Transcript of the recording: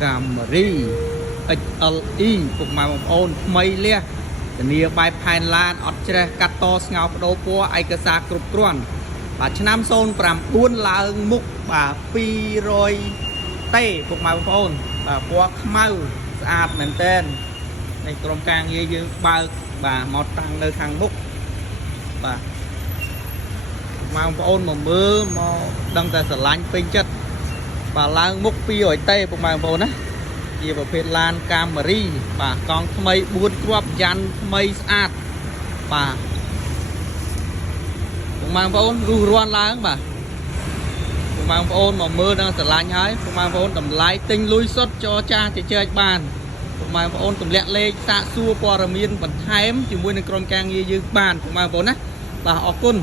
Camry XLE ពុកម៉ែបងប្អូនថ្មីលះធានាបែបផែនឡានអត់ច្រេះកាត់តស្ងោបដូរពណ៌ឯកសារគ្រប់គ្រាន់បាទឆ្នាំ09ឡើងមុខបាទ200តេពុកម៉ែបងប្អូនបាទពណ៌ខ្មៅស្អាតមែនតើในក្រុមការងារយើងបើកបាទមកតាំងនៅខាងមុខបាទបងប្អូនមកមើលមកដឹងតែស្រឡាញ់ពេញចិត្តបាទឡើងមុខ200តេពុកម៉ែបងប្អូនណាជាប្រភេទឡាន Camry បាទកង់ថ្មី4គ្រាប់យ៉ាន់ថ្មីស្អាតបាទពុកម៉ែបងប្អូនរុះរាន់ឡើងបាទពុកម៉ែបងប្អូនមកមើលនឹងស្រឡាញ់ហើយពុកម៉ែបងប្អូនតម្លៃទិញលុយសុទ្ធចរចាជជែកបានពុកម៉ែបងប្អូនទម្លាក់លេខសាកសួរព័ត៌មានបន្ថែមជាមួយនឹងក្រុមការងារយើងបានពុកម៉ែបងប្អូនណាបាទអរគុណ